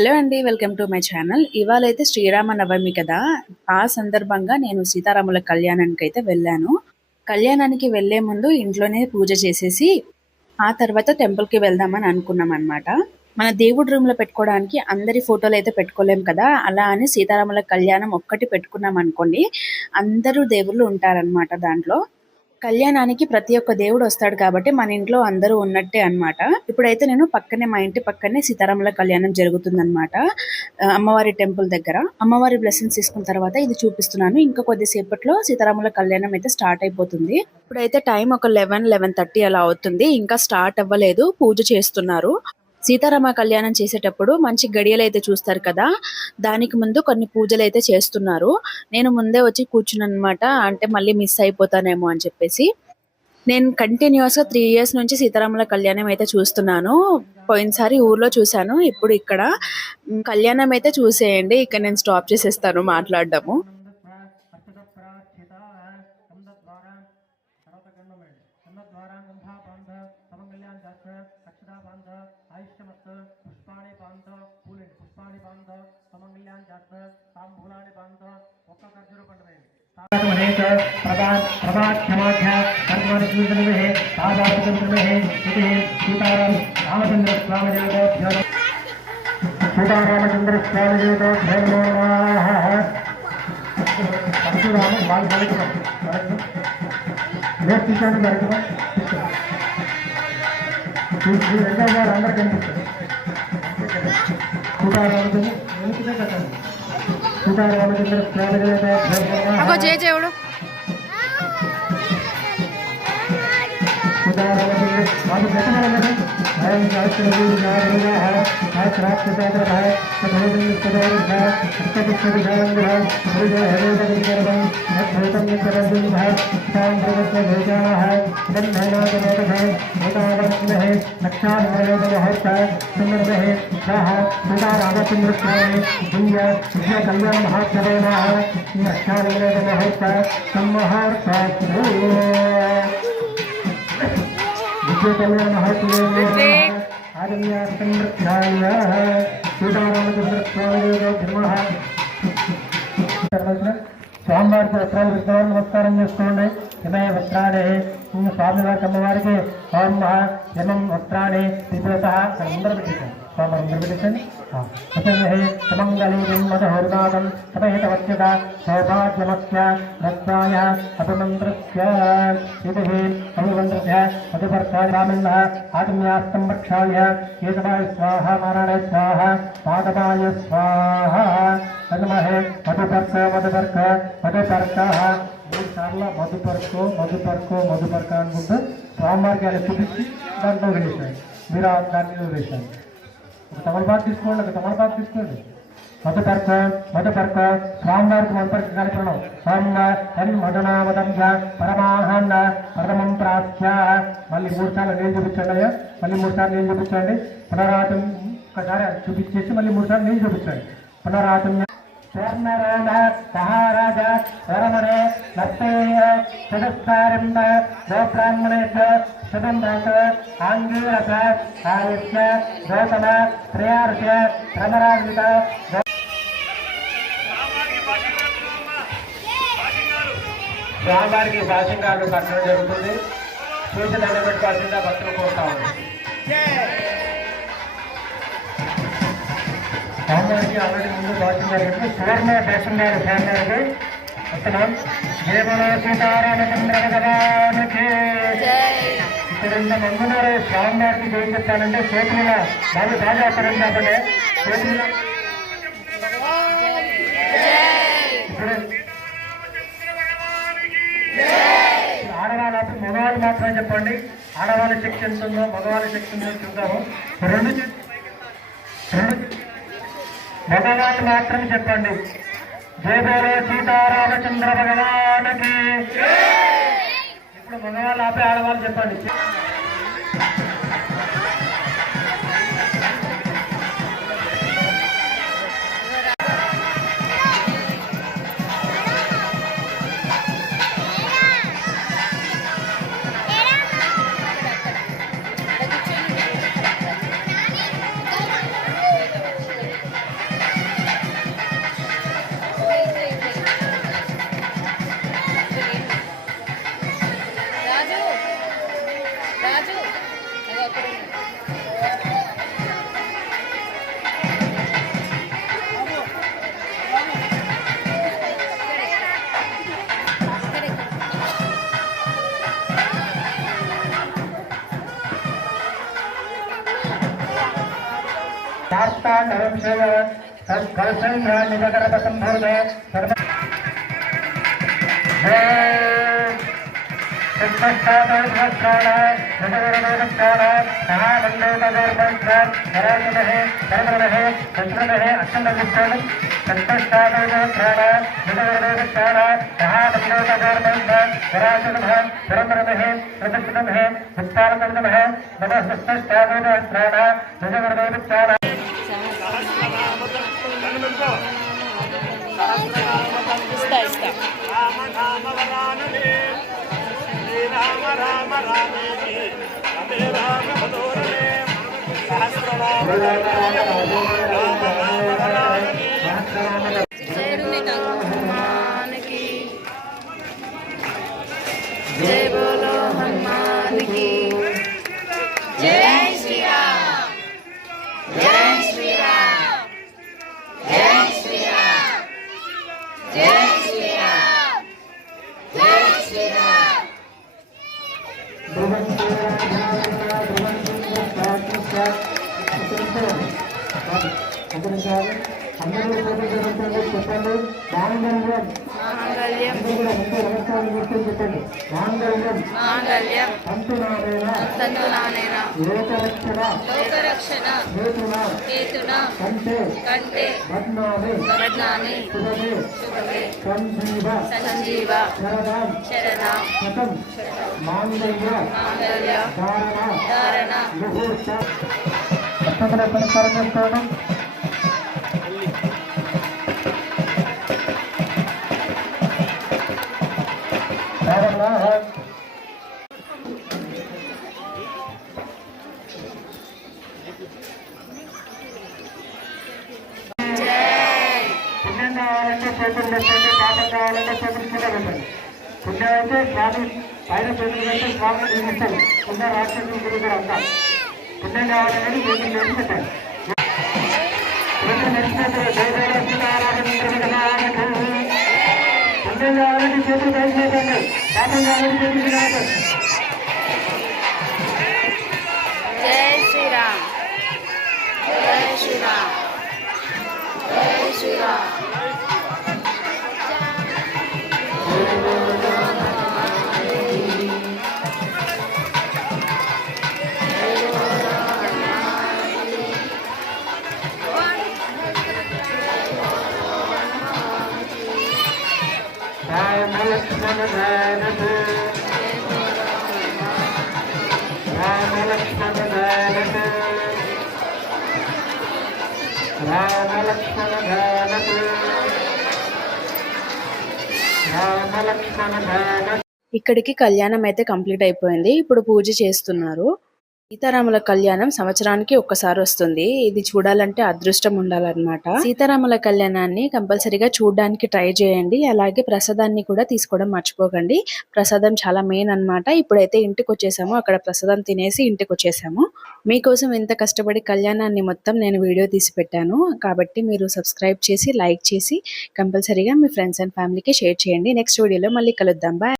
Hello అండి, welcome to my channel. ఇవాళ అయితే శ్రీరామ నవమి కదా, ఆ సందర్భంగా నేను సీతారాముల కళ్యాణానికి అయితే వెళ్ళాను. కళ్యాణానికి వెళ్లే ముందు ఇంట్లోనే పూజ చేసేసి ఆ తర్వాత టెంపుల్కి వెళ్దామని అనుకున్నాం అనమాట. మన దేవుడి రూమ్ లో పెట్టుకోవడానికి అందరి ఫోటోలు అయితే పెట్టుకోలేం కదా, అలా అని సీతారాముల కళ్యాణం ఒక్కటి పెట్టుకున్నాం అనుకోండి, అందరూ దేవుళ్ళు ఉంటారనమాట దాంట్లో. కళ్యాణానికి ప్రతి ఒక్క దేవుడు వస్తాడు కాబట్టి మన ఇంట్లో అందరూ ఉన్నట్టే అన్నమాట. ఇప్పుడైతే నేను పక్కనే, మా ఇంటి పక్కనే సీతారాముల కళ్యాణం జరుగుతుందన్నమాట. అమ్మవారి టెంపుల్ దగ్గర అమ్మవారి బ్లెస్సింగ్స్ తీసుకున్న తర్వాత ఇది చూపిస్తున్నాను. ఇంకా కొద్దిసేపట్లో సీతారాముల కళ్యాణం అయితే స్టార్ట్ అయిపోతుంది. ఇప్పుడైతే టైం ఒక 11:30 అలా అవుతుంది. ఇంకా స్టార్ట్ అవ్వలేదు, పూజ చేస్తున్నారు. సీతారామ కళ్యాణం చేసేటప్పుడు మంచి గడియలు అయితే చూస్తారు కదా, దానికి ముందు కొన్ని పూజలు అయితే చేస్తున్నారు. నేను ముందే వచ్చి కూర్చున్నాను అనమాట, అంటే మళ్ళీ మిస్ అయిపోతానేమో అని చెప్పేసి. నేను కంటిన్యూస్ గా 3 years నుంచి సీతారాముల కళ్యాణం అయితే చూస్తున్నాను. పోయినసారి ఊర్లో చూశాను, ఇప్పుడు ఇక్కడ కళ్యాణం అయితే చూసేయండి. ఇక్కడ నేను స్టాప్ చేసేస్తాను మాట్లాడడము. सीतारामचंद्र स्वामी परशुराम बाल అందరు కనిపిస్తారు. సీతారామచంద్ర స్వామి జయజేవుడు कल्याण महात्सव कल्याण महात्सव స్వామివారికి వస్త్రాలు విగ్రహాలు నమస్కారం చేసుకోండి. హిమయ వస్త్రాన్ని స్వామివారికి అమ్మవారికి హిమం వస్త్రాన్ని తీసేత అందరూ పెట్టేశాను. స్వామి అందరూ పెట్టేశాను. సుమంగళీ మధుర్నాథం సభహితవచ్యత సౌభాగ్యమస్య రత్నాయ అభిమంత్రస్య ఇది అభిమంత్రస్య మధుపర్కామిన్న ఆత్మ్యాస్తం వక్షాయ కేశవాయ స్వాహ నారాయణ స్వాహ మాధవాయ స్వాహ నమః. మధుపర్క మధుపర్క మధుపర్క 3 సార్లు మధుపర్క అనుకుంటూ స్వామివారికి ఆయన చూపించి దాంట్లో వేసాడు. మీరు దాన్ని వేశారు. ఒక తమలపాకు తీసుకోండి. మధుపర్క స్వామివారికి మంత్రకి కల్పనం. మధునామదంగా పరమాహన్న పరమం ప్రాస్య. మళ్ళీ 3 సార్లు నేను చూపించండి. మళ్ళీ 3 సార్లు నేను చూపించండి. పునరాతం ఒకసారి చూపించేసి మళ్ళీ 3 సార్లు నేను చూపించండి. పునరాతం స్వర్ణరోణ సహారాజ వరమణే లత్తేయ చతుస్కారింద గోబ్రాహ్మణేశ శుభందాస ఆంగీరస ఆయుష్య గౌతమ త్రయార్ష క్రమరాజిత స్వామివారికి భాషంగాలు కట్టడం జరుగుతుంది. చూసి దండం పెట్టుకోవాల్సిందిగా భక్తులు కోరుతా ఉంది. స్వామివారికి ఆల్రెడీ ముందు భాషం జరిగింది. సువర్ణ దేశం గారు స్వామివారికి వస్తున్నాం. జయమల సీతారామచంద్ర భగవానికి. ఇక్కడ మందున్నారు. స్వామివారికి ఏం చెప్తానంటే చేతుల వాళ్ళు బాగా అక్కడ కాబట్టి చేతుల ఆడవాళ్ళ మగవాళ్ళు మాత్రమే చెప్పండి. ఆడవాళ్ళ శక్తి ఎంత ఉందో మగవాళ్ళ శక్తి ఉందో చూద్దాము. మగవాళ్ళు మాత్రం చెప్పండి. జయ బోలో సీతారామచంద్ర భగవానికి. ఇప్పుడు మగవాళ్ళు ఆపే ఆడవాళ్ళు చెప్పండి. మార్తాండరం సేవ కౌశల్యాన్నిగరపసంభూర్వే సర్వ రామ రామ రామే హరే రామ మనోరమే సహస్రనామ రామ రామ రామే हनुमान की जय बोलो हनुमान की जय श्री राम जय श्री राम जय श्री राम जय श्री राम जय श्री राम చెప్పండి मांगल्यम చెప్పండి మాంగళ్యం मांगल्यम సంతునానేన तन्तुनानेन లోకరక్షణ लोकरक्षण హేతున हेतुना కంటే कंठे బధ్నామి बध्नानि శుభమే शुभगे సంజీవ संजीव శరదాం शरणं శతం మాంగళ్య मांगल्य ధారణ धारण ముహూర్త అష్టముల పునస్కారం చేసుకోవడం పుణ్యం కావాలంటే చేతులు పెట్టండి పాపం కావాలంటే చేతులు కింద పెట్టండి పుణ్యం అయితే స్వామి పైన చేతులు పెట్టి స్వామి నిలుస్తారు పుణ్య రాక్షసులు గురువులు అంతా పుణ్యం కావాలంటే చేతులు పెట్టి పెట్టండి చేతులు నడిచిపోతారు పుణ్యం కావాలంటే చేతులు బయట పెట్టండి పాపం కావాలంటే చేతులు కింద పెట్టండి जय श्री राम जय श्री राम जय श्री राम రామ లక్ష్మణ జానకి రామ లక్ష్మణ జానకి రామ లక్ష్మణ జానకి రామ లక్ష్మణ జానకి. ఇక్కడికి కళ్యాణం అయితే కంప్లీట్ అయిపోయింది. ఇప్పుడు పూజ చేస్తున్నారు. సీతారాముల కళ్యాణం సంవత్సరానికి ఒక్కసారి వస్తుంది. ఇది చూడాలంటే అదృష్టం ఉండాలన్నమాట. సీతారాముల కళ్యాణాన్ని కంపల్సరీగా చూడడానికి ట్రై చేయండి. అలాగే ప్రసాదాన్ని కూడా తీసుకోవడం మర్చిపోకండి. ప్రసాదం చాలా మెయిన్ అన్నమాట. ఇప్పుడైతే ఇంటికి వచ్చేసాము. అక్కడ ప్రసాదం తినేసి ఇంటికి వచ్చేసాము. మీకోసం ఇంత కష్టపడి కళ్యాణాన్ని మొత్తం నేను వీడియో తీసి పెట్టాను. కాబట్టి మీరు సబ్స్క్రైబ్ చేసి లైక్ చేసి కంపల్సరీగా మీ ఫ్రెండ్స్ అండ్ ఫ్యామిలీకి షేర్ చేయండి. నెక్స్ట్ వీడియోలో మళ్ళీ కలుద్దాం. బాయ్.